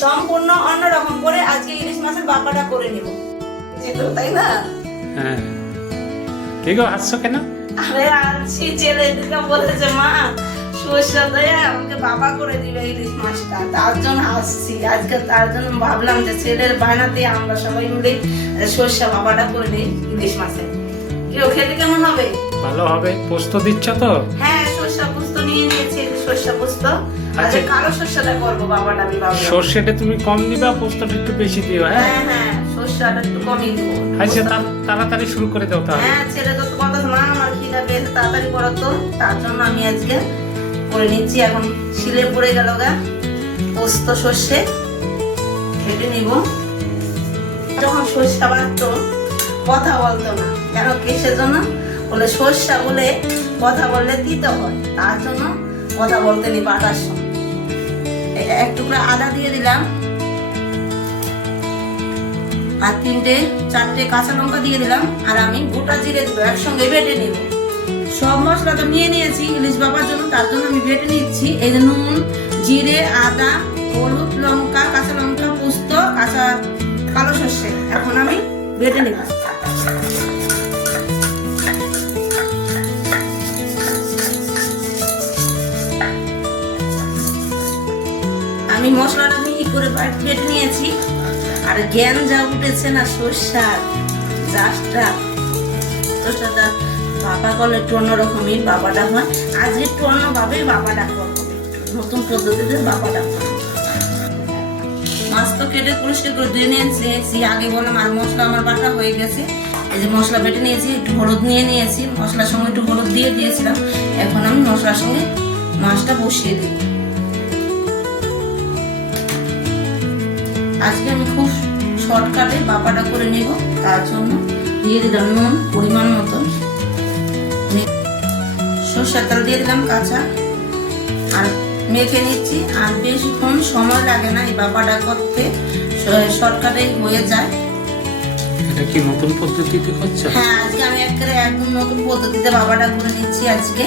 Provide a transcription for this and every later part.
সম্পূর্ণ অন্যরকম করে আজকে ইলিশ মাছের বাপাটা করে নেব, তাই না? হ্যাঁ, কে গো হাসছো কেন? আরে আছি, ছেলে দিকে বলেছে মা সরষে দিয়ে আমাকে বাবা করে দিবে ইলিশ মাছটা, তার জন্য আসছি আজকে। তার জন্য ভাবলাম যে ছেলের বায়নাতে আমরা সবাই মিলে সরষে বাবাটা করে নিই ইলিশ মাছের। কেউ খেতে কেমন হবে? ভালো হবে। পোস্ত দিচ্ছ তো? হ্যাঁ, সরষে পোস্ত নিয়ে নিয়েছি, সরষে পোস্ত। আচ্ছা, কালো সরষেটা করবো বাবাটা আমি ভাবলাম। সর্ষেটা তুমি কম দিবা, পোস্তটা একটু বেশি দিও। হ্যাঁ হ্যাঁ হ্যাঁ, সরষেটা একটু কমই দেবো। আচ্ছা, তাড়াতাড়ি শুরু করে দাও তাহলে। হ্যাঁ, ছেলে তো তোমার কাছে মা আমার খিদা পেয়েছে, তাড়াতাড়ি করো তো। তার জন্য আমি আজকে করে নিচ্ছি। এখন শিলে পড়ে গেল গা পোস্ত সর্ষে, কেটে নিব। যখন সর্ষে বাটতো কথা বলতো না, কেন কিসের জন্য? বলে সর্ষা বলে কথা বললে দিতে হয়, তার জন্য কথা বলতে নি বাটার সময়। এক টুকরা আদা দিয়ে দিলাম, আর 3-4টে কাঁচা লঙ্কা দিয়ে দিলাম, আর আমি গোটা জিরে দিব, একসঙ্গে বেটে নিব। সব মশলা তো নিয়ে নিয়েছি ইলিশ বাবার জন্য, তার জন্য আমি বেটে নিচ্ছি। এই যে নুন, জিরে, আদা, হলুদ, লঙ্কা, কাঁচা লঙ্কা, পোস্ত, কালো সর্ষে এখন আমি বেটে নেব। আমি মশলাটা মিহি করে বেটে নিয়েছি, আর জ্ঞান যা উঠেছে না সর্ষার জাস্টটা, সর্ষাটা বাবা করলে একটু অন্যরকমই বাবাটা হয়। আজকে একটু অন্যভাবে বাবাটা করবো, নতুন পদ্ধতিতে বাবাটা করবো। মাছ তো কেটে পরিষ্কার করে ধুয়ে নিয়েছি, আগে বললাম। আর মশলা আমার বাটা হয়ে গেছে। এই যে মশলা বেটে নিয়েছি, একটু হলুদ নিয়ে নিয়েছি, মশলার সঙ্গে একটু হলুদ দিয়ে দিয়েছিলাম। এখন আমি মশলার সঙ্গে মাছটা বসিয়ে দিই। আজকে আমি খুব শর্টকাটে বাপাটা করে নেব, তার জন্য দিয়ে দিলাম নুন পরিমাণ মতো, সরষের তেল দিয়ে দিলাম কাঁচা, আর মেখে নিচ্ছি। আর বেশিক্ষণ সময় লাগে না এই বাপাটা করতে, শর্টকাটে হয়ে যায়। এটা কি নতুন পদ্ধতিতে করছো? হ্যাঁ, আজকে আমি একদম নতুন পদ্ধতিতে বাবাটা করে নিচ্ছি। আজকে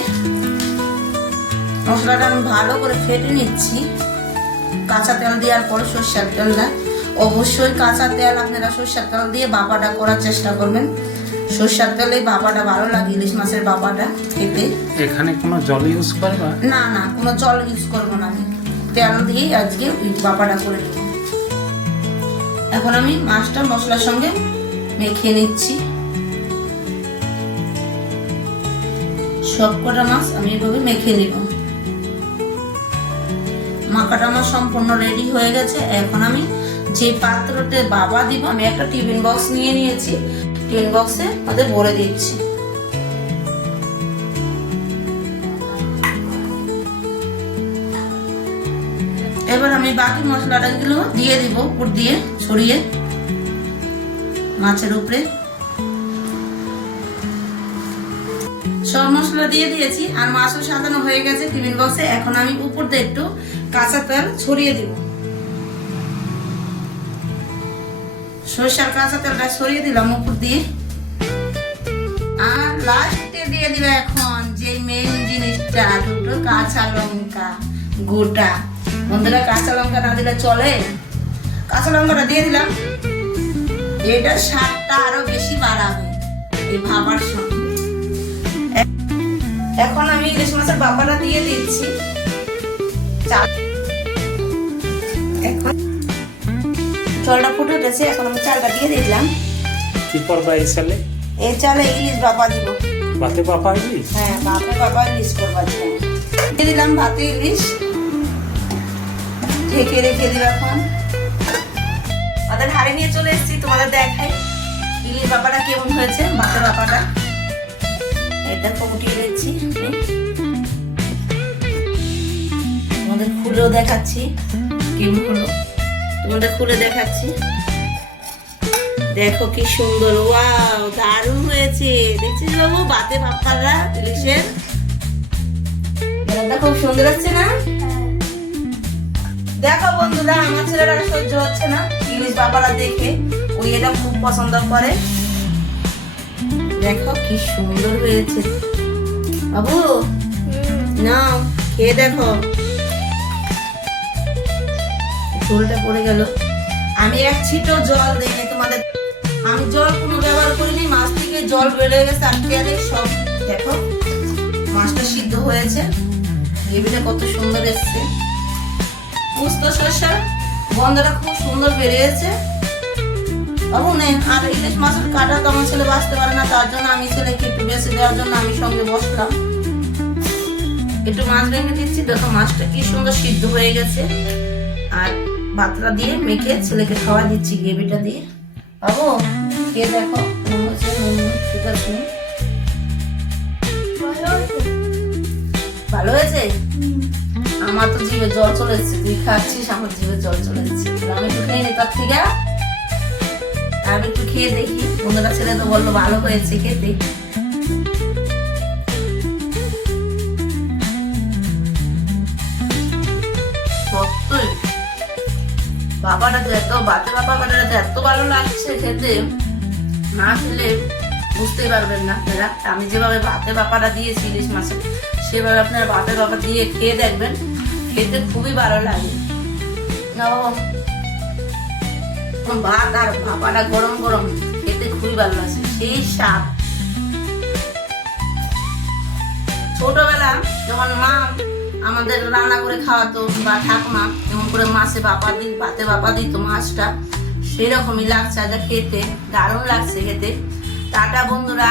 মশলাটা আমি ভালো করে ফেটে নিচ্ছি কাঁচা তেল দেওয়ার পর। সরষের তেলটা অবশ্যই কাঁচা তেল, আপনারা সরষের তেল দিয়ে বাপাটা করার চেষ্টা করবেন। সরষের তেলে বাপাটা ভালো লাগে, ইলিশ মাছের বাপাটা খেতে। এখানে কোনো জল ইউজ করবা? না না, কোনো জল ইউজ করবো না, আমি তেল দিয়েই আজকে বাপাটা করে নেব। এখন আমি মাছটা মশলার সঙ্গে মেখে নিচ্ছি। সবকটা মাছ আমি এভাবে মেখে নিব। মাখাটা আমার সম্পূর্ণ রেডি হয়ে গেছে। এখন আমি যে পাত্রতে বাবা দিব, আমি একটা টিফিন বক্স নিয়ে নিয়েছি, টিফিন বক্সে ওদের ভরে দিচ্ছি। এবার আমি বাকি মশলাটা গুলো দিয়ে দিব উপর দিয়ে ছড়িয়ে মাছের উপরে। সব মশলা দিয়ে দিয়েছি, আর মাছও সাজানো হয়ে গেছে টিফিন বক্সে। এখন আমি উপর দিয়ে একটু কাঁচা তেল ছড়িয়ে দিব, সরষের কাঁচা তেলটা ছড়িয়ে দিলাম উপর দিয়ে। আর লাস্টে দিয়ে দিলাম এখন যে মেইন জিনিসটা, দুটো কাঁচা লঙ্কা গোটা। বন্ধুরা, কাঁচা লঙ্কা না দিলে চলে, কাঁচা লঙ্কাটা দিয়ে দিলাম। এটা স্বাদটা আরো বেশি বাড়াবে এই ভাবার সঙ্গে। এখন আমি ইলিশ মাছের বাপাটা দিয়ে দিচ্ছি। এখন জলটা ফুটে উঠেছে, এখন আমি চালটা দিয়ে দিলাম। কি করবা এই চালে? এই চালে ইলিশ বাপা দিব। ভাতে বাপা ইলিশ? হ্যাঁ, ভাতে বাপা ইলিশ করবো আজকে। দিয়ে দিলাম ভাতে ইলিশ, ঢেকে রেখে দিব। এখন ওদের হাড়ি নিয়ে চলে এসেছি, তোমাদের দেখাই ইলিশ বাপাটা কেমন হয়েছে। ভাতের বাপাটা এটা উঠিয়ে দিচ্ছি, তোমাদের খুলেও দেখাচ্ছি কেমন হলো। তোমাদের খুলে দেখাচ্ছি, দেখো কি সুন্দর, ওয়াও দারুণ হয়েছে। দেখছিস বাবু বাতে বাপ্পারা ইলিশের খুব সুন্দর হচ্ছে না? দেখো বন্ধুরা, আমার ছেলেরা সহ্য হচ্ছে না ইলিশ বাপারা দেখে, ওই এটা খুব পছন্দ করে। দেখো কি সুন্দর হয়েছে বাবু, নাও খেয়ে দেখো। ঝোলটা পড়ে গেল। আমি এক ছিটো জল দিইনি তোমাদের, আমি জল কোনো ব্যবহার করিনি, মাছ থেকে জল বেড়ে গেছে আটকে সব। দেখো মাছটা সিদ্ধ হয়েছে, গ্রেভিটা কত সুন্দর এসছে, পুস্ত শসার গন্ধটা খুব সুন্দর বেরিয়েছে। বাবু নে, আর ইলিশ মাছের কাটা তো আমার ছেলে বাঁচতে পারে না, তার জন্য আমি ছেলেকে একটু বেশি দেওয়ার জন্য আমি সঙ্গে বসলাম। একটু মাছ ভেঙে দিচ্ছি, দেখো মাছটা কি সুন্দর সিদ্ধ হয়ে গেছে। আর ভাতটা দিয়ে মেখে ছেলেকে খাওয়া দিচ্ছি গ্রেভিটা দিয়ে। বাবু কে দেখো নুন হয়েছে, নুন ঠিক আছে, ভালো হয়েছে। আমার তো জিভে জল চলে এসেছে, তুই খাচ্ছিস আমার জিভে জল চলে এসেছে। আমি একটু খেয়ে নি তার থেকে, আমি একটু খেয়ে দেখি। বন্ধুরা ছেলে তো বললো ভালো হয়েছে খেতে। সত্যই বাবাটা তো এত বাবাটা তো এত ভালো লাগছে খেতে, না খেলে বুঝতেই পারবেন না আপনারা। আমি যেভাবে ভাতে বাপাটা দিয়েছি ইলিশ মাছের, সেভাবে আপনারা ভাতে বাপা দিয়ে খেয়ে দেখবেন, খেতে খুবই ভালো লাগে। ভাত আর ভাপাটা গরম গরম খেতে খুবই ভালো লাগছে, সেই স্বাদ। ছোটবেলা যখন মা আমাদের রান্না করে খাওয়াতো বা ঠাকুমা এমন করে মাছে ভাতে বাপা দিত মাছটা, সেরকমই লাগছে আজ খেতে, দারুণ লাগছে খেতে। টাটা বন্ধুরা,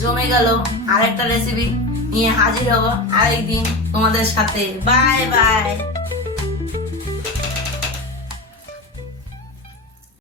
জমে গেল। আরেকটা রেসিপি নিয়ে হাজির হব আরেকদিন তোমাদের সাথে। Bye bye.